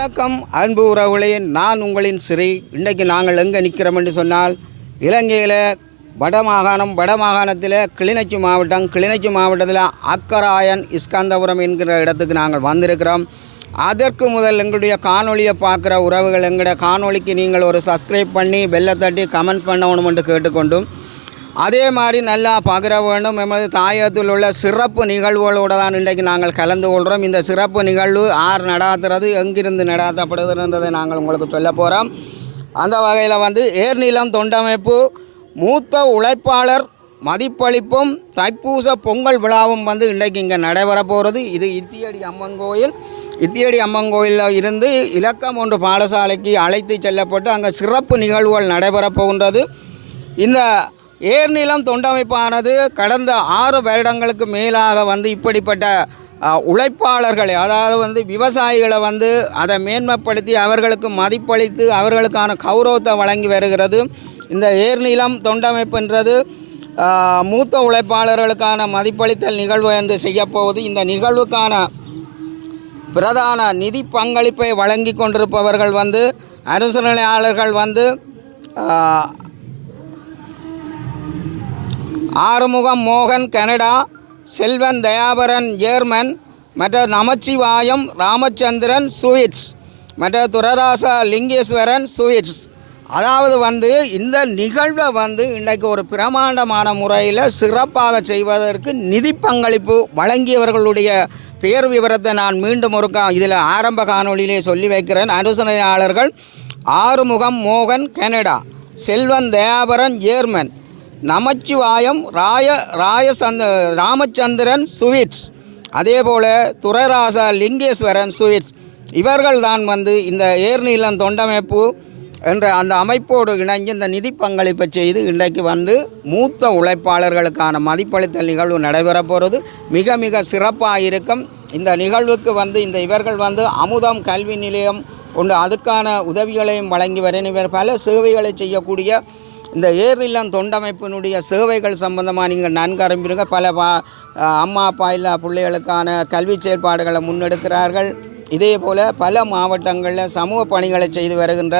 வணக்கம் அன்பு உறவுகளே, நான் உங்களின் ஸ்ரீ. இன்றைக்கு நாங்கள் எங்கே நிற்கிறோம் என்று சொன்னால், இலங்கையில் வடமாகாணத்தில் கிளிநொச்சி மாவட்டத்தில் அக்கராயன் இஸ்கந்தபுரம் என்கிற இடத்துக்கு நாங்கள் வந்திருக்கிறோம். அதற்கு முதல் எங்களுடைய காணொலியை பார்க்குற உறவுகள், எங்களுடைய காணொலிக்கு நீங்கள் ஒரு சப்ஸ்கிரைப் பண்ணி பெல்லை தட்டி கமெண்ட் பண்ணணும் என்று கேட்டுக்கொண்டும், அதே மாதிரி நல்லா பகிர வேண்டும். எமது தாயகத்தில் உள்ள சிறப்பு நிகழ்வுகளோடு தான் இன்றைக்கு நாங்கள் கலந்து கொள்கிறோம். இந்த சிறப்பு நிகழ்வு யார் நடாத்துறது, எங்கிருந்து நடாத்தப்படுதுன்றதை நாங்கள் உங்களுக்கு சொல்ல போகிறோம். அந்த வகையில் ஏர்நிலம் தொண்டமைப்பு மூத்த உழைப்பாளர் மதிப்பளிப்பும் தைப்பூச பொங்கல் விழாவும் இன்றைக்கு இங்கே நடைபெற போகிறது. இது இத்தியடி அம்மன் கோயில். இத்தியடி அம்மன் கோயிலில் இருந்து இலக்கம் ஒன்று பாடசாலைக்கு அழைத்து செல்லப்பட்டு அங்கே சிறப்பு நிகழ்வுகள் நடைபெறப் போகின்றது. இந்த ஏர்நிலம் தொண்டமைப்பானது கடந்த 6 வருடங்களுக்கு மேலாக இப்படிப்பட்ட உழைப்பாளர்களை, அதாவது விவசாயிகளை அதை மேன்மைப்படுத்தி அவர்களுக்கு மதிப்பளித்து அவர்களுக்கான கௌரவத்தை வழங்கி வருகிறது. இந்த ஏர்நிலம் தொண்டமைப்புன்றது மூத்த உழைப்பாளர்களுக்கான மதிப்பளித்தல் நிகழ்வு என்று செய்யப்போவது. இந்த நிகழ்வுக்கான பிரதான நிதி பங்களிப்பை வழங்கி கொண்டிருப்பவர்கள் அனுசரணையாளர்கள் ஆறுமுகம் மோகன் கனடா, செல்வன் தயாபரன் ஜேர்மன், மற்ற நமச்சிவாயம் ராமச்சந்திரன் சுவீட்ஸ், மற்ற துரராசா லிங்கேஸ்வரன் சுவீட்ஸ். அதாவது இந்த நிகழ்வை இன்றைக்கு ஒரு பிரமாண்டமான முறையில் சிறப்பாக செய்வதற்கு நிதி பங்களிப்பு வழங்கியவர்களுடைய பெயர் விவரத்தை நான் மீண்டும் இதில் ஆரம்ப காணொலியிலே சொல்லி வைக்கிறேன். அனுசரணையாளர்கள் ஆறுமுகம் மோகன் Canada, Selvan Thayaparan German, Namachivayam Ramachandran sweets, அதேபோல் துரைராசா லிங்கேஸ்வரன் சுவீட்ஸ். இவர்கள் தான் இந்த ஏர்நிலம் தொண்டமைப்பு என்ற அந்த அமைப்போடு இணைஞ்சு இந்த நிதி பங்களிப்பை செய்து இன்றைக்கு மூத்த உழைப்பாளர்களுக்கான மதிப்பளித்தல் நிகழ்வு நடைபெறப் போகிறது. மிக மிக சிறப்பாக இருக்கும். இந்த நிகழ்வுக்கு இந்த இவர்கள் அமுதம் கல்வி நிலையம் கொண்டு அதுக்கான உதவிகளையும் வழங்கி வரேன். இவர் பல சேவைகளை செய்யக்கூடிய இந்த ஏர்நிலம் தொண்டமைப்பினுடைய சேவைகள் சம்பந்தமாக நீங்கள் நன்கு அறிந்திருக்க பல அம்மா அப்பா இல்லா பிள்ளைகளுக்கான கல்வி செயற்பாடுகளை முன்னெடுக்கிறார்கள். இதே போல் பல மாவட்டங்களில் சமூக பணிகளை செய்து வருகின்ற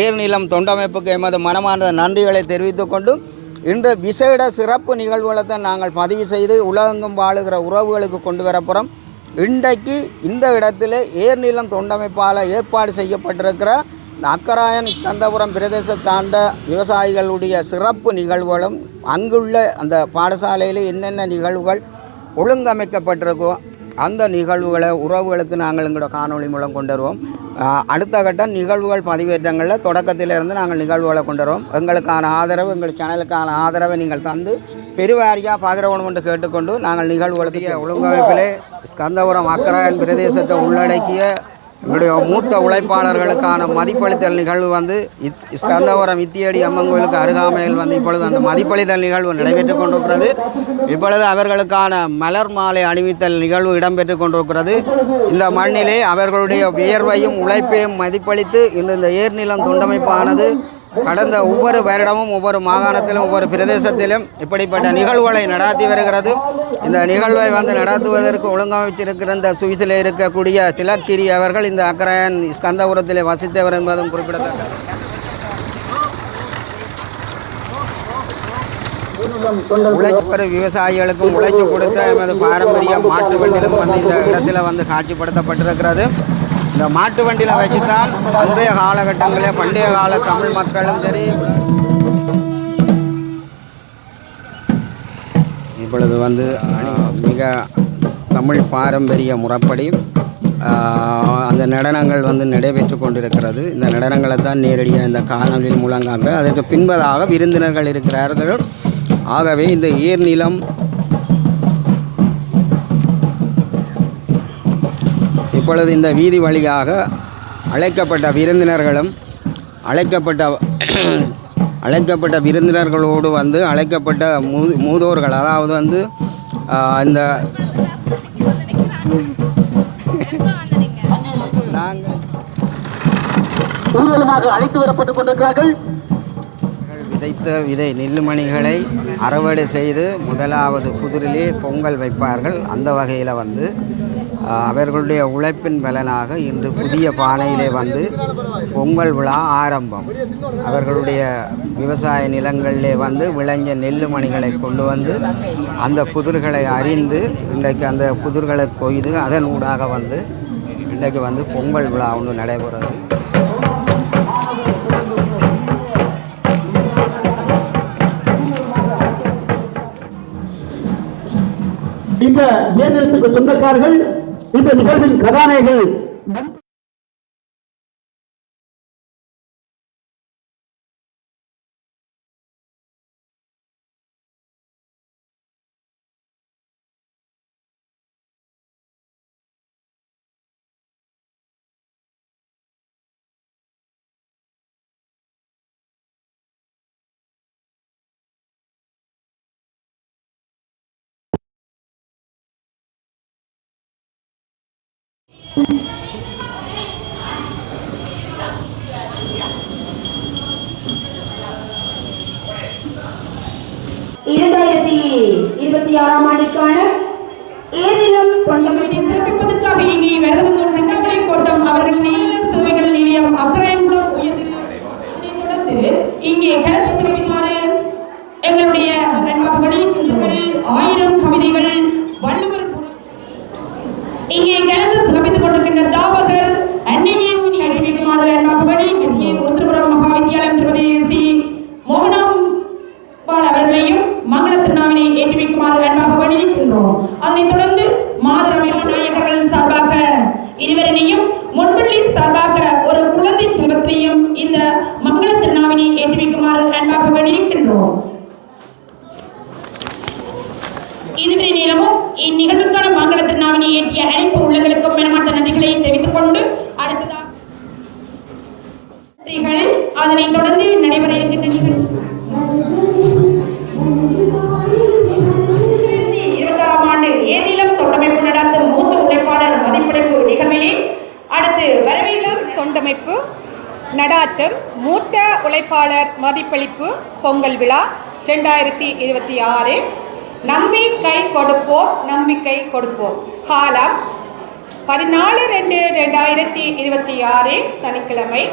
ஏர்நிலம் தொண்டமைப்புக்கு எமது மனமார்ந்த நன்றிகளை தெரிவித்துக் கொண்டு, இன்று விசேட சிறப்பு நிகழ்வுகளை தான் நாங்கள் பதிவு செய்து உலகெங்கும் வாழுகிற உறவுகளுக்கு கொண்டு வரப்போகிறோம். இன்றைக்கு இந்த இடத்துல ஏர்நிலம் தொண்டமைப்பால் ஏற்பாடு செய்யப்பட்டிருக்கிற இந்த அக்கராயன் இஸ்கந்தபுரம் பிரதேச சார்ந்த விவசாயிகளுடைய சிறப்பு நிகழ்வுகளும், அங்குள்ள அந்த பாடசாலையில் என்னென்ன நிகழ்வுகள் ஒழுங்கமைக்கப்பட்டிருக்கோ அந்த நிகழ்வுகளை உறவுகளுக்கு நாங்கள் எங்களோட காணொலி மூலம் கொண்டு வருவோம். அடுத்த கட்ட நிகழ்வுகள் பதிவேற்றங்களில் தொடக்கத்திலிருந்து நாங்கள் நிகழ்வுகளை கொண்டு வருவோம். எங்களுக்கான ஆதரவு, எங்கள் சேனலுக்கான ஆதரவை நீங்கள் தந்து பெருவாரியாக பகிரவணும் என்று கேட்டுக்கொண்டு, நாங்கள் நிகழ்வுகளுக்கு ஒழுங்கமைப்பிலே ஸ்கந்தபுரம் அக்கராயன் பிரதேசத்தை உள்ளடக்கிய எங்களுடைய மூத்த உழைப்பாளர்களுக்கான மதிப்பளித்தல் நிகழ்வு ஸ்கந்தபுரம் இத்தியடி அம்மன் கோயிலுக்கு அருகாமையில் இப்பொழுது அந்த மதிப்பளித்தல் நிகழ்வு நடைபெற்றுக் கொண்டிருக்கிறது. இப்பொழுது அவர்களுக்கான மலர் மாலை அணிவித்தல் நிகழ்வு இடம்பெற்றுக் கொண்டிருக்கிறது. இந்த மண்ணிலே அவர்களுடைய வியர்வையும் உழைப்பையும் மதிப்பளித்து இந்த ஏர்நிலம் தொண்டமைப்பானது கடந்த ஒவ்வொரு வருடமும் ஒவ்வொரு மாகாணத்திலும் ஒவ்வொரு பிரதேசத்திலும் இப்படிப்பட்ட நிகழ்வுகளை நடாத்தி வருகிறது. இந்த நிகழ்வை நடாத்துவதற்கு ஒழுங்கமைச்சிருக்கிற இந்த சுவிஸில் இருக்கக்கூடிய திலக்கிரி அவர்கள் இந்த அக்கராயன் ஸ்கந்தபுரத்திலே வசித்தவர் என்பதும் குறிப்பிடத்தக்கது. உழைப்பு விவசாயிகளுக்கும் உழைப்பு கொடுத்த எமது பாரம்பரிய மாட்டு வண்டிலும் இந்த இடத்துல காட்சிப்படுத்தப்பட்டிருக்கிறது. இந்த மாட்டு வண்டியில் வச்சுத்தான் அன்றைய காலகட்டங்களில் பண்டைய கால தமிழ் மக்களும் சரி, இப்பொழுது மிக தமிழ் பாரம்பரிய முறைப்படி அந்த நடனங்கள் நடைபெற்று கொண்டிருக்கிறது. இந்த நடனங்களை தான் நேரடியாக இந்த காணொலியின் மூலம் காண்கிறோம். அதற்கு பின்பதாக விருந்தினர்கள் இருக்கிறார்கள். ஆகவே இந்த ஏர்நிலம் இப்பொழுது இந்த வீதி வழியாக அழைக்கப்பட்ட விருந்தினர்களும் அழைக்கப்பட்ட விருந்தினர்களோடு அழைக்கப்பட்ட மூதோர்கள், அதாவது இந்த நாங்கள் அழைத்து வரப்பட்டுக் கொண்டிருக்கிறார்கள். விதைத்த விதை நெல்லுமணிகளை அறுவடை செய்து முதலாவது புதிரிலே பொங்கல் வைப்பார்கள். அந்த வகையில் அவர்களுடைய உழைப்பின் பலனாக இன்று புதிய பானையிலே வந்து பொங்கல் விழா ஆரம்பம். அவர்களுடைய விவசாய நிலங்களிலே வந்து விளைஞ்ச நெல் மணிகளை கொண்டு வந்து அந்த புதிர்களை அறிந்து இன்றைக்கு அந்த புதிர்களை கொய்து அதன் ஊடாக வந்து இன்றைக்கு வந்து பொங்கல் விழா ஒன்று நடைபெறுகிறது. இந்த ஏனத்துக்கு சொந்தக்காரர்கள் இந்த நிகழ்வின் கதாநாயகர்கள் ஆண்டுக்கான ஏரிலம் தொண்டமையை சிறப்பிப்பதற்காக இங்கே வருகை தந்த கோட்டம் அவர்கள் நீல சுவைகள் நிலையம் அக்கரையங்குளம் உயர்ந்து தொடர்ந்து இங்கே கலந்து சிறப்பிக்குமாறு எங்களுடைய ஆயிரம் கவிதைகள் வள்ளுவர் இங்கே கலந்து சிறப்பித்துக் கொண்டிருக்கின்ற தாவகர் அன்னையின் அறிவிக்குமாறு அன்பாகபடி உருத்திரபுரம் மகாவித்யாலயம் திருமதி சி மோகனம் அவர்களையும் மங்கள திருநாவினை ஏற்றி வைக்குமாறு அன்பாக வலியுறுத்துகின்றோம். அதனைத் தொடர்ந்து மாதரமையான நாயகர்கள் சார்பாக இருவரையும் முன்பள்ளி சார்பாக ஒரு குழந்தை செல்வத்தினையும் இந்த மங்கள திருநாவினை ஏற்றி வைக்குமாறு அன்பாக வலியுறுத்துகின்றோம். இதுவரை நேரமும் இந்நிகழ்வுக்கான மங்கள திருநாவினை ஏற்றிய அனைத்து உள்ளங்களுக்கும் மனமார்ந்த நன்றிகளை தெரிவித்துக் கொண்டு அடுத்ததாக அதனைத் தொடர்ந்து நடைபெற இருக்கின்ற ஏரிலம் தொண்டமைப்பு நடத்தும் மூத்த உழைப்பாளர் மதிப்பளிப்பு நிகழ்விலே அடுத்து வரவேற்கும் தொண்டமைப்பு நடாத்தும் மூத்த உழைப்பாளர் மதிப்பளிப்பு பொங்கல் விழா 2026. நம்பிக்கை கொடுப்போம் நம்பிக்கை கொடுப்போம். காலம் 14/2/2026 சனிக்கிழமை.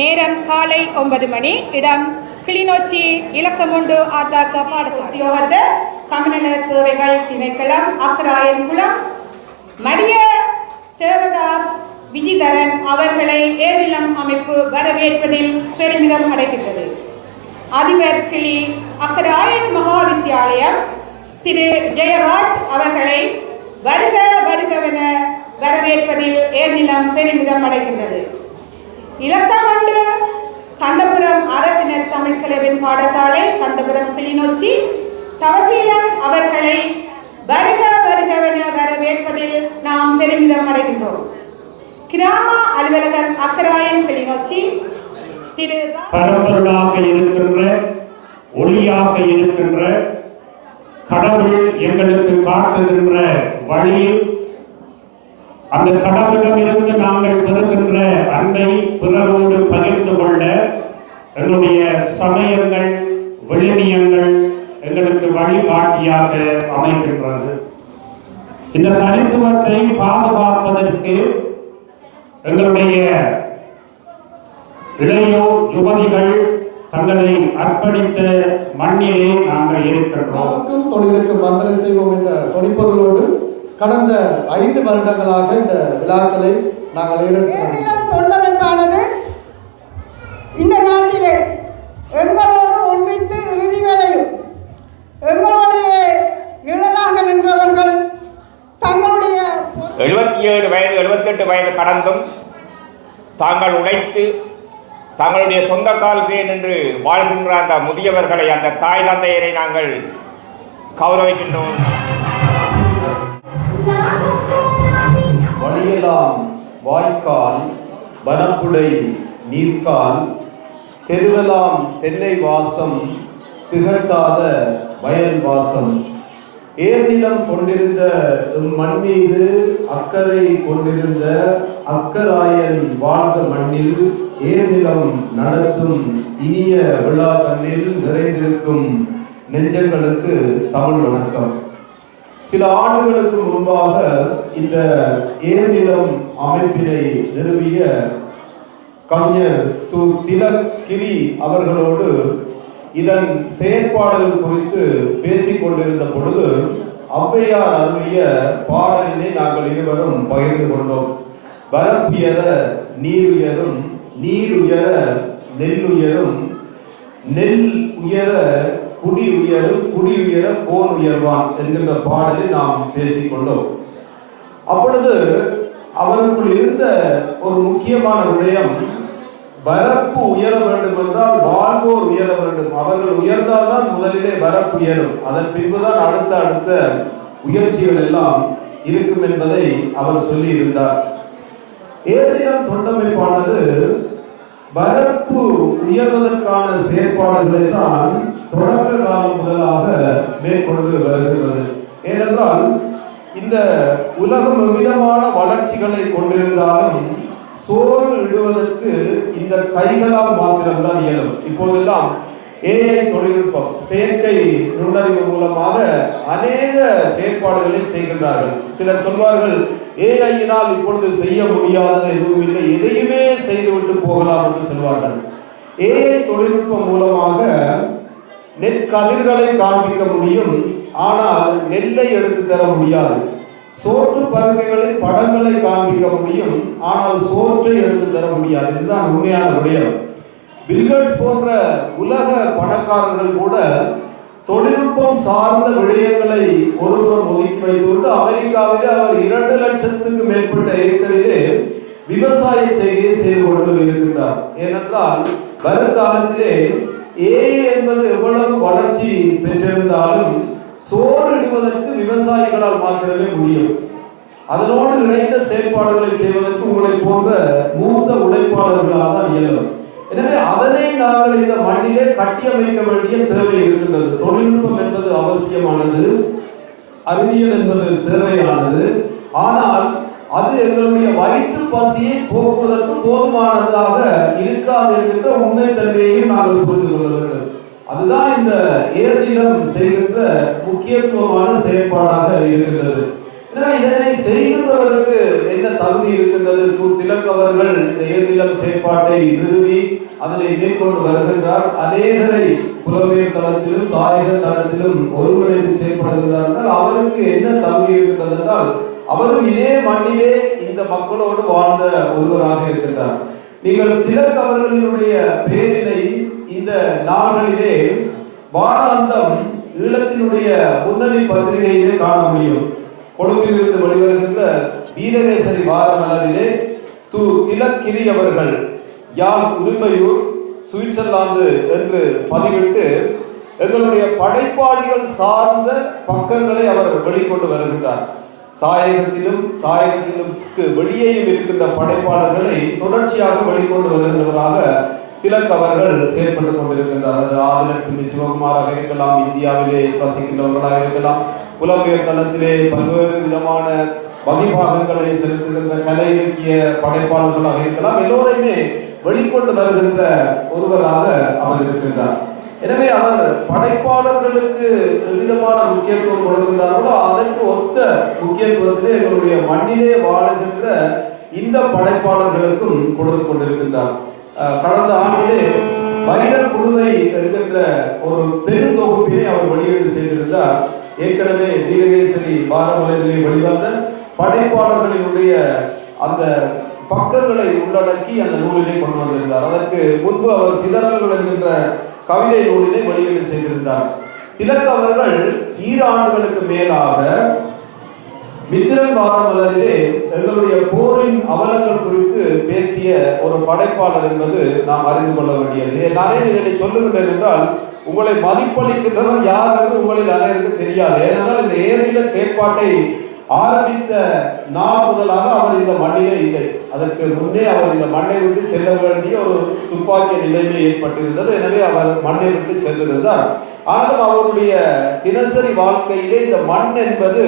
நேரம் காலை 9 மணி. இடம் கிளிநொச்சி இலக்கம் 1 ஆத்தாக்க பாடசாலை. உத்தியோகத்தர் கமநல சேவைகள் திணைக்களம் அக்கராயன்குளம் மரிய தேவதாஸ் விஜிதரன் அவர்களை ஏரிலம் அமைப்பு வரவேற்பதில் பெருமிதம் அடைகின்றது. அதிபர் கிளி அக்கராயன் மகாவித்யாலயம் திரு ஜெயராஜ் அவர்களை வருக வருகவென வரவேற்பதில் ஏரிலம் பெருமிதம் அடைகின்றது. இலக்கம் 1 கண்டபுரம் அரசினர் தமிழ்கலவின் பாடசாலை கண்டபுரம் கிளிநொச்சி தவசீலம் அவர்களை வருக வருகவென வரவேற்பதில் நாம் பெருமிதம் அடைகின்றோம். கிராம அலுவலகர் அக்கராயன் கிளிநொச்சி திரு பரம்பொருளாக இருக்கின்ற ஒளியாக இருக்கின்ற கடவுள் எங்களுக்கு காட்டுகின்ற வழியில் அந்த கடவுளிடமிருந்து நாங்கள் பெறுகின்ற அன்பை பிறரோடு பகிர்ந்து கொள்ள என்னுடைய சமயங்கள் விழுமியங்கள் எங்களுக்கு வழிகாட்டியாக அமைகின்றது. இந்த தனித்துவத்தை பாதுகாப்பதற்கு எங்களுடைய இளையோர் யுவதிகள் தங்களை அர்ப்பணித்த மண்ணிலே நாங்கள் இருக்கின்றோம். தொழிலுக்கும் வந்தனை செய்வோம் என்ற துணிப்பொருளோடு கடந்த 5 வருடங்களாக இந்த விழாக்களை நாங்கள் ஏறெடுக்கிறோம். தொண்டமைப்பானது இந்த நாட்டிலே எங்களோடு ஒன்றித்து இறுதி வேலையும் எங்களுடைய நிழலாக நின்றவர்கள் தங்களுடைய 77 வயது 78 வயது கடந்தும் தாங்கள் உழைத்து தங்களுடைய சொந்த கால்களே நின்று வாழ்கின்ற அந்த முதியவர்களை, அந்த தாய் தந்தையரை நாங்கள் கௌரவிக்கின்றோம். வழியெல்லாம் வாய்க்கால், வனப்புடை நீர்க்கால், தெருவெல்லாம் தென்னை வாசம், திகட்டாத வயல் வாசம். ஏர்நிலம் கொண்டிருந்த மண் மீது அக்கறை கொண்டிருந்த அக்கராயன் வாழ்ந்த மண்ணில் ஏர்நிலம் நடத்தும் இனிய விழா கண்ணில் நிறைந்திருக்கும் நெஞ்சங்களுக்கு தமிழ் வணக்கம். சில ஆண்டுகளுக்கு முன்பாக இந்த ஏர்நிலம் அமைப்பினை நிறுவிய கவிஞர் திலக்கிரி அவர்களோடு இதன் செயற்பாடுகள் குறித்து பேசிக் கொண்டிருந்த பொழுது ஔவையார் அருளிய பாடலினை நாங்கள் இருவரும் பகிர்ந்து கொண்டோம். வரப்புயர நீர் உயரும், நீர் உயர நெல் உயரும், நெல் உயர குடி உயரும், குடி உயர கோன் உயர்வான் என்கின்ற பாடலை நாம் பேசிக்கொண்டோம். அப்பொழுது அவருக்குள் இருந்த ஒரு முக்கியமான விடயம், வரப்பு உயர வேண்டும் என்றால் வாழ்வோர் உயர வேண்டும். அவர்கள் உயர்ந்தால்தான் முதலிலே வரப்பு உயரும், அதன் பின்புதான் அடுத்த உயர்ச்சிகள் எல்லாம் இருக்கும் என்பதை அவர் சொல்லி இருந்தார். ஏர்நிலம் தொண்டமைப்பானது வரப்பு உயர்வதற்கான செயற்பாடுகளை தான் தொடக்க காலம் முதலாக மேற்கொண்டு வருகின்றது. ஏனென்றால் இந்த உலகம் எவ்விதமான வளர்ச்சிகளை கொண்டிருந்தாலும் சோறு இடுவதற்கு இந்த கைகளால் மாத்திரம்தான் இயலும். இப்போதெல்லாம் ஏஐ தொழில்நுட்பம், செயற்கை நுண்ணறிவு மூலமாக அநேக செயற்பாடுகளை செய்கின்றார்கள். சிலர் சொல்வார்கள், ஏஐயினால் இப்பொழுது செய்ய முடியாதது எதுவும் இல்லை, எதையுமே செய்துவிட்டு போகலாம் என்று சொல்வார்கள். ஏஐ தொழில்நுட்பம் மூலமாக நெற்கதிர்களை காண்பிக்க முடியும், ஆனால் நெல்லை எடுத்து தர முடியாது. சோற்று பருக்கைகளின் படங்களை காண்பிக்க முடியும், ஆனால் சோற்றை எடுத்து தர முடியாது. இதுதான் உண்மையான விடயம். பில்கேட்ஸ் போன்ற உலக பணக்காரர்கள் கூட தொழில்நுட்பம் சார்ந்த விடயங்களை ஒருபுறம் ஒதுக்கி வைத்துவிட்டு அமெரிக்காவிலே அவர் 2 லட்சத்துக்கு மேற்பட்ட ஏக்கரிலே விவசாய செய்கையை செய்து கொண்டு இருக்கின்றார். ஏனென்றால் வருங்காலத்திலே ஏஐ என்பது எவ்வளவு வளர்ச்சி பெற்றிருந்தாலும் சோறு இடுவதற்கு விவசாயிகளால் மாத்திரமே முடியும். அதனோடு இணைந்த செயல்பாடுகளை செய்வதற்கு உங்களை போன்ற மூத்த உழைப்பாளர்களால் தான் இயலும். எனவே அதனை நாங்கள் இந்த மண்ணிலே கட்டியமைக்க வேண்டிய தேவை இருக்கின்றது. தொழில்நுட்பம் என்பது அவசியமானது, அறிவியல் என்பது தேவையானது. ஆனால் அது எங்களுடைய வயிற்று பசியை போக்குவதற்கு போதுமானதாக இருக்காது என்கின்ற உண்மை தன்மையையும் நாங்கள் புரிந்து கொள்ள வேண்டும். அதுதான் இந்த ஏர்நிலம் செய்கின்ற முக்கியத்துவமான செயற்பாடாக இருக்கின்றது. எனவே இதனை செய்கின்றவருக்கு என்ன தகுதி இருக்கின்றது? திலக் அவர்கள் இந்த ஏர்நிலம் செயற்பாட்டை நிறுவி அதனை மேற்கொண்டு வருகின்றார். அநேகரை புலம்பெயர் தளத்திலும் தாயக தளத்திலும் ஒருங்கிணைந்து செயல்படுகின்றார்கள். அவருக்கு என்ன தகுதி இருக்கின்றது என்றால், அவரும் இதே மண்ணிலே இந்த மக்களோடு வாழ்ந்த ஒருவராக இருக்கின்றார். நீங்கள் திலக் அவர்களினுடைய பெயரினை இந்த நாள்களிலே வாராந்தம் ஈழத்தினுடைய முன்னணி பத்திரிகையிலே காண முடியும். கொழும்பிலிருந்து வெளிவருகின்ற வீரகேசரி வார மலரிலே திலக்கிரி அவர்கள் யாழ் உரிமையூர் சுவிட்சர்லாந்து என்று பதிவிட்டு எங்களுடைய படைப்பாளிகள் சார்ந்த பக்கங்களை அவர் வெளிக்கொண்டு வருகின்றார். தாயகத்திலுக்கு வெளியேயும் இருக்கின்ற படைப்பாளர்களை தொடர்ச்சியாக வெளிக்கொண்டு வருகின்றவராக திலக் அவர்கள் செயற்பட்டுக் கொண்டிருக்கின்றார். அது ஆதிலட்சுமி சிவகுமாராக இருக்கலாம், இந்தியாவிலே வசிக்கின்றவர்களாக இருக்கலாம், புலம்பெயர் தளத்திலே பல்வேறு விதமான வகிபாகங்களை செலுத்துகின்ற கலை இலக்கிய படைப்பாளர்களாக இருக்கலாம். எல்லோரையுமே வெளிக்கொண்டு வருகின்ற ஒருவராக அவர் இருக்கின்றார். எனவே அவர் படைப்பாளர்களுக்கு எவ்விதமான முக்கியத்துவம் கொடுக்கின்றார்களோ அதற்கு ஒத்த முக்கியத்துவத்திலே எங்களுடைய மண்ணிலே வாழுகின்ற இந்த படைப்பாளர்களுக்கும் கொடுத்து கொண்டிருக்கின்றார். கடந்த ஆண்டிலே வைரல் குடுவை என்கின்ற ஒரு பெருந்தொகுப்பினை அவர் வெளியீடு செய்திருந்தார். ஏற்கனவே வீரகேசரி வாரமலரிலே வெளிவந்த படைப்பாளர்களினுடைய அந்த பக்கங்களை உள்ளடக்கி அந்த நூலினை கொண்டு வந்திருந்தார். அதற்கு முன்பு அவர் சிதறல்கள் என்கின்ற கவிதை நூலினை வெளியீடு செய்திருந்தார். திலக் அவர்கள் 2 ஆண்டுகளுக்கு மேலாக மித்திரன் வாரமலரிலே எங்களுடைய போரின் அவலங்கள் குறித்து பேசிய ஒரு படைப்பாளர் என்பது நாம் அறிந்து கொள்ள வேண்டியது. நானே இதனை சொல்லுகின்றேன் என்றால், உங்களை மதிப்பளிக்கின்றவர் யார் என்று உங்களில் அனைவருக்கு தெரியாது. ஏனென்றால் இந்த ஏர்நில செயற்பாட்டை ஆரம்பித்த நாள் முதலாக அவர் இந்த மண்ணிலே இல்லை. அதற்கு முன்னே அவர் இந்த மண்ணை விட்டு செல்ல வேண்டிய ஒரு துப்பாக்கிய நிலைமை ஏற்பட்டிருந்தது. எனவே அவர் மண்ணை விட்டு சென்றிருந்தார். ஆனாலும் அவருடைய தினசரி வாழ்க்கையிலே இந்த மண் என்பது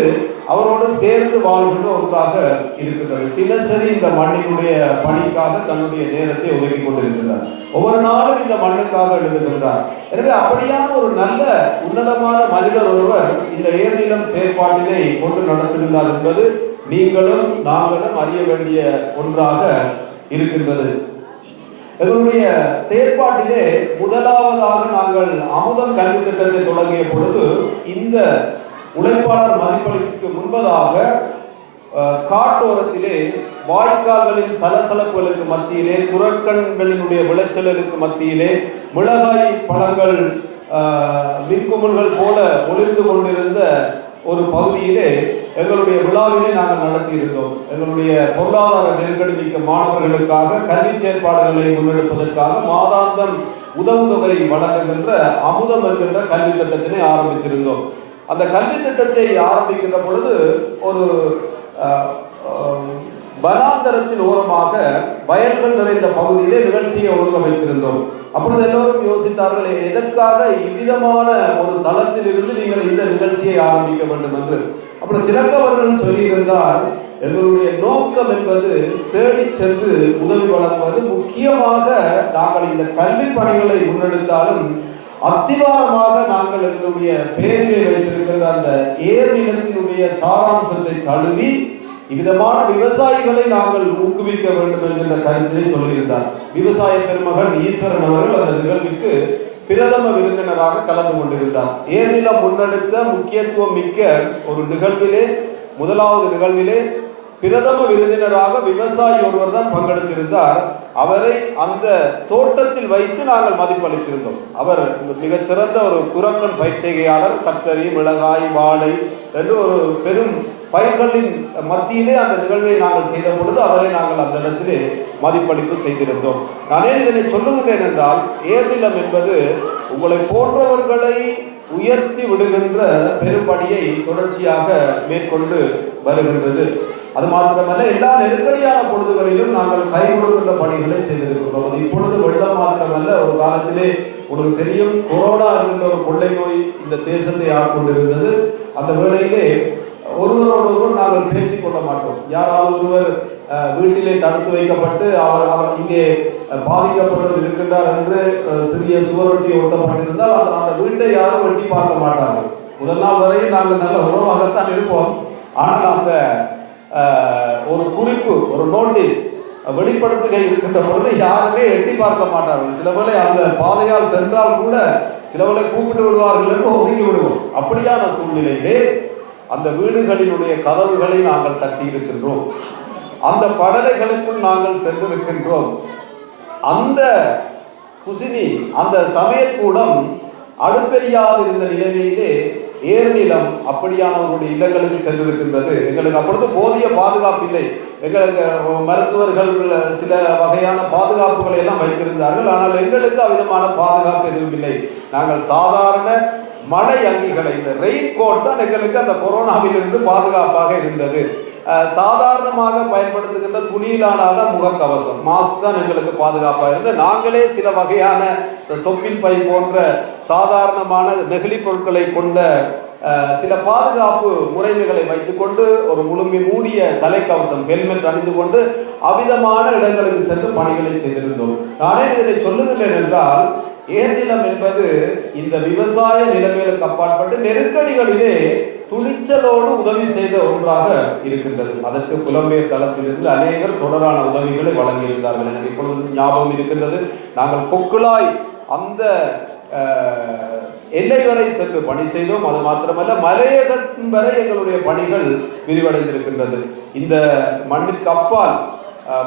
அவரோடு சேர்ந்து வாழ்கின்ற ஒன்றாக இருக்கின்றது. தினசரி இந்த மண்ணினுடைய பணிக்காக தன்னுடைய நேரத்தை ஒதுக்கி கொண்டிருக்கின்றார். ஒவ்வொரு நாளும் இந்த மண்ணுக்காக எழுதுகின்றார். எனவே அப்படியான ஒரு நல்ல உன்னதமான மனிதர் ஒருவர் இந்த ஏர்நிலம் செயற்பாட்டினை கொண்டு நடத்துகின்றார் என்பது நீங்களும் நாங்களும் அறிய வேண்டிய ஒன்றாக இருக்கின்றது. எங்களுடைய செயற்பாட்டிலே முதலாவதாக நாங்கள் அமுதம் கல்வி திட்டத்தை தொடங்கிய பொழுது இந்த உழைப்பாளர் மதிப்பளிப்புக்கு முன்பதாக காட்டோரத்திலே வாய்க்கால்களின் சலசலப்புகளுக்கு மத்தியிலே குரக்கண்களினுடைய விளைச்சலுக்கு மத்தியிலே மிளகாய் பழங்கள் மின்குமிழ்கள் போல ஒளிர்ந்து கொண்டிருந்த ஒரு பகுதியிலே எங்களுடைய விழாவினை நாங்கள் நடத்தி இருந்தோம். எங்களுடைய பொருளாதார நெருக்கடி மிக்க மாணவர்களுக்காக கல்வி செயற்பாடுகளை முன்னெடுப்பதற்காக மாதாந்தம் உதவுதொகை வழங்குகின்ற அமுதம் என்கின்ற கல்வி திட்டத்தினை ஆரம்பித்திருந்தோம். அந்த கல்வி திட்டத்தை ஆரம்பிக்கின்ற பொழுது ஒரு வனாந்தரத்தின் ஓரமாக வயல்கள் நிறைந்த பகுதியிலே நிகழ்ச்சியை ஒழுங்கமைத்திருந்தோம். அப்பொழுது எல்லோரும் யோசித்தார்கள், எதற்காக இவ்விதமான ஒரு தளத்தில் இருந்து நீங்கள் இந்த நிகழ்ச்சியை ஆரம்பிக்க வேண்டும் என்று. அப்படி திறக்கவர்கள் சொல்லியிருந்தால், எங்களுடைய நோக்கம் என்பது தேடி சென்று உதவி வழங்குவது. முக்கியமாக நாங்கள் இந்த கல்வி பணிகளை முன்னெடுத்தாலும் அத்திவாரமாக நாங்கள் எங்களுடைய பேரிலே வைத்திருக்கிற அந்த ஏர் நிலத்தினுடைய சாராம்சத்தை தழுவி இவ்விதமான விவசாயிகளை நாங்கள் ஊக்குவிக்க வேண்டும் என்கின்ற கருத்தினை சொல்லியிருந்தார். விவசாய பெருமகன் ஈஸ்வரன் அவர்கள் அந்த நிகழ்வுக்கு பிரதம விருந்தினராக கலந்து கொண்டிருந்தார். ஏர்நிலம் முன்னெடுத்த முக்கியத்துவம் மிக்க ஒரு நிகழ்விலே, முதலாவது நிகழ்விலே பிரதம விருந்தினராக விவசாயி ஒருவர் தான் பங்கெடுத்திருந்தார். அவரை அந்த தோட்டத்தில் வைத்து நாங்கள் மதிப்பளித்திருந்தோம். அவர் மிகச்சிறந்த ஒரு குரக்கன் பயிற்சிகையாளர். கத்தரி, மிளகாய், வாழை என்று ஒரு பெரும் பயிர்களின் மத்தியிலே அந்த நிகழ்வை நாங்கள் செய்த பொழுது அவரை நாங்கள் அந்த இடத்திலே மதிப்பளிப்பு செய்திருந்தோம். நான் ஏன் இதனை சொல்லுகிறேன் என்றால், ஏர்நிலம் என்பது உங்களை போன்றவர்களை உயர்த்தி விடுகின்ற பெரும்படியை தொடர்ச்சியாக மேற்கொண்டு வருகின்றது. அது மாத்திரமல்ல, எல்லா நெருக்கடியான பொழுதுகளிலும் நாங்கள் கை கொடுக்கின்ற பணிகளை செய்திருக்கிறோம். அது இப்பொழுது வெள்ளம் மாத்திரமல்ல, ஒரு காலத்திலே உங்களுக்கு தெரியும், கொரோனா என்கின்ற ஒரு கொள்ளை நோய் இந்த தேசத்தை ஆட்கொண்டிருந்தது. அந்த வேளையிலே ஒருவரோடொருவர் நாங்கள் பேசிக்கொள்ள மாட்டோம். யாராவது ஒருவர் வீட்டிலே தடுத்து வைக்கப்பட்டு அவர் இங்கே பாதிக்கப்பட்டு இருக்கின்றார் என்று சிறிய சுவரொட்டி ஒட்டப்பட்டிருந்தால் அந்த வீட்டை யாரும் வெட்டி பார்க்க மாட்டார்கள். முதல் நாள் வரையும் நாங்கள் நல்ல உறவாகத்தான் இருப்போம். ஆனால் அந்த ஒரு குறிப்பு, ஒரு நோட்டீஸ் வெளிப்படுத்துகை இருக்கின்ற பொழுது யாருமே எட்டி பார்க்க மாட்டார்கள். சிலவரை அந்த பாதையால் சென்றால் கூட சிலவரை கூப்பிட்டு விடுவார்கள் என்று ஒதுக்கி விடுவோம். அப்படியான சூழ்நிலையிலே அந்த வீடுகளினுடைய கதவுகளை நாங்கள் தட்டி இருக்கின்றோம். அந்த படலைகளுக்குள் நாங்கள் சென்றிருக்கின்றோம். அந்த குசினி, அந்த சமயக்கூடம் அடுப்பெரியாது இருந்த நிலைமையிலே ஏர்நிலம் அப்படியானவர்களுடைய இல்லங்களுக்கு சென்றிருக்கின்றது. எங்களுக்கு அப்பொழுது போதிய பாதுகாப்பு இல்லை. எங்களுக்கு மருத்துவர்கள் சில வகையான பாதுகாப்புகளை எல்லாம் வைத்திருந்தார்கள். ஆனால் எங்களுக்கு அவ்விதமான பாதுகாப்பு எதுவும் இல்லை. நாங்கள் சாதாரண மழை அங்கிகளை, இந்த ரெயின் கோட் தான் எங்களுக்கு அந்த கொரோனாவிலிருந்து பாதுகாப்பாக இருந்தது. சாதாரணமாக பயன்படுத்துகின்ற துணியிலான முகக்கவசம், மாஸ்க் தான் எங்களுக்கு பாதுகாப்பாக இருந்தது. நாங்களே சில வகையான சொப்பின் பை போன்ற சாதாரணமான நெகிழி பொருட்களை கொண்ட சில பாதுகாப்பு முறைமைகளை வைத்துக்கொண்டு ஒரு மூடிய தலைக்கவசம், ஹெல்மெட் அணிந்து கொண்டு அவ்விதமான இடங்களுக்கு சென்று பணிகளை செய்திருந்தோம். நானே இதனை சொல்லுகிறேன் என்றால், ஏர்நிலம் என்பது இந்த விவசாய நிலைமைகளுக்கு அப்பாற்பட்டு நெருக்கடிகளிலே துணிச்சலோடு உதவி செய்த ஒன்றாக இருக்கின்றது. அதற்கு புலம்பெயர் தளத்திலிருந்து அநேகர் தொடரான உதவிகளை வழங்கியிருந்தார்கள். எனக்கு இப்பொழுது ஞாபகம் இருக்கின்றது, நாங்கள் கொக்குளாய் அந்த எல்லை வரை சென்று பணி செய்தோம். அது மாத்திரமல்ல, மலையகம் வரை எங்களுடைய பணிகள் விரிவடைந்திருக்கின்றது. இந்த மண்ணிற்கு அப்பால்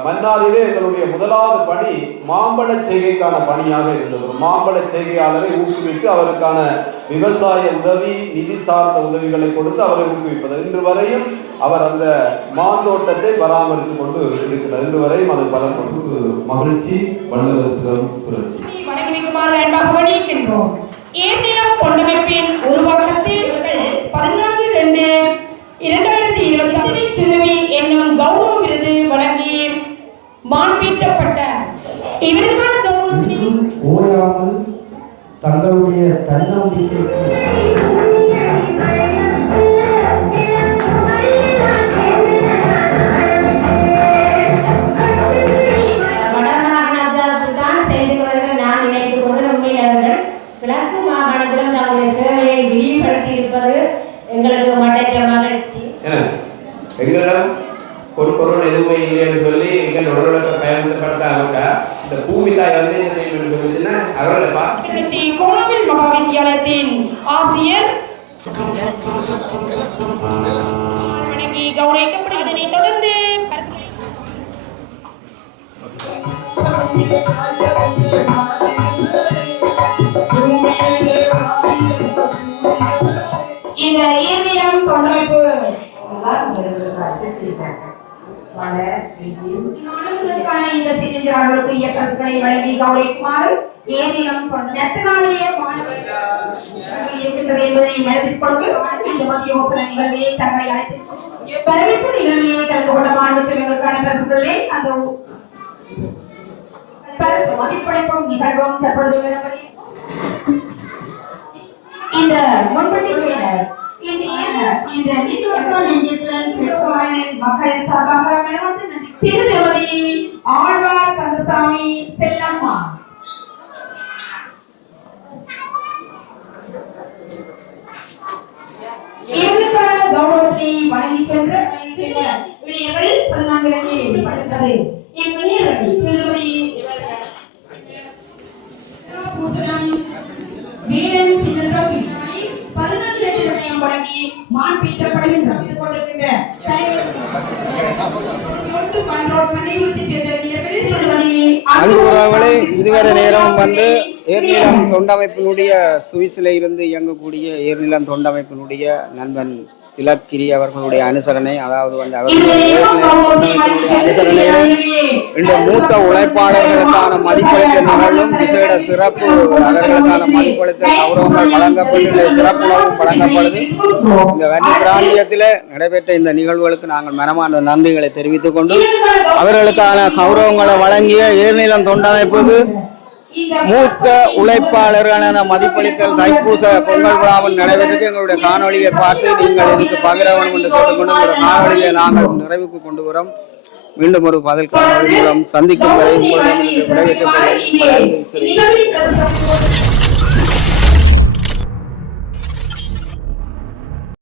மன்னாரிலே எங்களுடைய முதலாவது பணி மாம்பழ செய்கைக்கான பணியாக இருந்தது. ஒரு மாம்பழ செய்கையாளரை ஊக்குவித்து அவருக்கான விவசாய உதவி, நிதி சார்ந்த உதவிகளை கொடுத்து அவரை ஊக்குவிப்பது. இன்று வரையும் அவர் அந்த மாந்தோட்டத்தை பராமரித்துக் கொண்டு இருக்கிறார். இன்று வரையும் அது பலன் கொடுத்து மகிழ்ச்சி. வள்ளுவர் புரட்சி வணங்குமாறு அன்பாக வழிகின்றோம். ஏர்நிலம் கொண்டமைப்பின் உருவாக்கத்தில் 14/2/2020 சிறுமி என்னும் கௌரவ விருது வழங்கி மாண்பேற்றப்பட்ட இவருக்கான கௌரவத்தினை ஓயாமல் தங்களுடைய தன்னம்பிக்கை வந்து என்ன செய்யணும்னு சொல்லிச்சுன்னா அவர்களை பார்த்து திருச்சி கோணவில் மகாவித்யாலயத்தின் ஆசிரியர் வணங்கி கௌரவிக்கப்படும். அதனைத் தொடர்ந்து இந்த இயந்திரம் தொடர்பு மாணவர்களுக்கான இந்த சிறிஞர்களுக்கு இயக்கங்களை வழங்கி கௌரவிக்குமாறு ஏனிலம் எத்தனாலேயே மாணவர்கள் இருக்கின்றது என்பதை மனதில் கொண்டு இந்த மத்திய யோசனை நிகழ்வியை தங்களை அழைத்து வரவேற்பு நிகழ்வியை கலந்து கொண்ட மாணவ செல்வங்களுக்கான பரிசுகளை அந்த பரிசு மதிப்பளிப்பும் நிகழ்வும் தற்பொழுது இந்த முன்பதி செயலர் இந்த மக்களின் சார்பாக திருமதி ஆழ்வார் கந்தசாமி செல்லம்மா இவர்களுக்கான கௌரவத்தை வழங்கி சென்ற இளைஞர்கள் 14 அணியை வெளிப்படுகிறது. இவ்விளைஞர்கள் திருமதி வீரன் சின்னத்தம்பி 14 அணி விடயம் வழங்கி மாண்பிக்கப்படுகின்ற இது கொண்டிருக்கின்ற தலைவர் அன்புறவுகளே, இதுவரை நேரம் வந்து ஏர்நிலம் தொண்டமைப்பினுடைய சுவிஸில் இருந்து இயங்கக்கூடிய ஏர்நிலம் தொண்டமைப்பினுடைய நண்பன் திலக்கிரி அவர்களுடைய அனுசரணை, அதாவது வந்து அவர்களுடைய அனுசரணையில் இந்த மூத்த உழைப்பாளர்களுக்கான மதிப்பளித்தல் நிகழ்வும் விசேட சிறப்பு அவர்களுக்கான மதிப்பளித்தல் கௌரவங்கள் வழங்கப்பட்டு சிறப்புணர்வும் வழங்கப்படுது. இந்த வன்னி பிராந்தியத்தில் நடைபெற்ற இந்த நிகழ்வுகளுக்கு நாங்கள் மனமான நன்றிகளை தெரிவித்துக் கொண்டு அவர்களுக்கான கௌரவங்களை வழங்கிய ஏர்நிலம் தொண்டமைப்புக்கு மூத்த உழைப்பாளர்களான மதிப்பளித்தல் தைப்பூச பொங்கல் விழாவில் நடைபெற்று எங்களுடைய காணொலியை பார்த்து நீங்கள் இதுக்கு பகிரவணும் என்று கேட்டுக்கொண்டு எங்களுடைய காணொலியை நாங்கள் நிறைவுக்கு கொண்டு வரோம். மீண்டும் ஒரு பதில் காணொலி மூலம் சந்திக்கும் வரை உங்களிடம் விடைபெற்றுக் கொள்கிறேன்.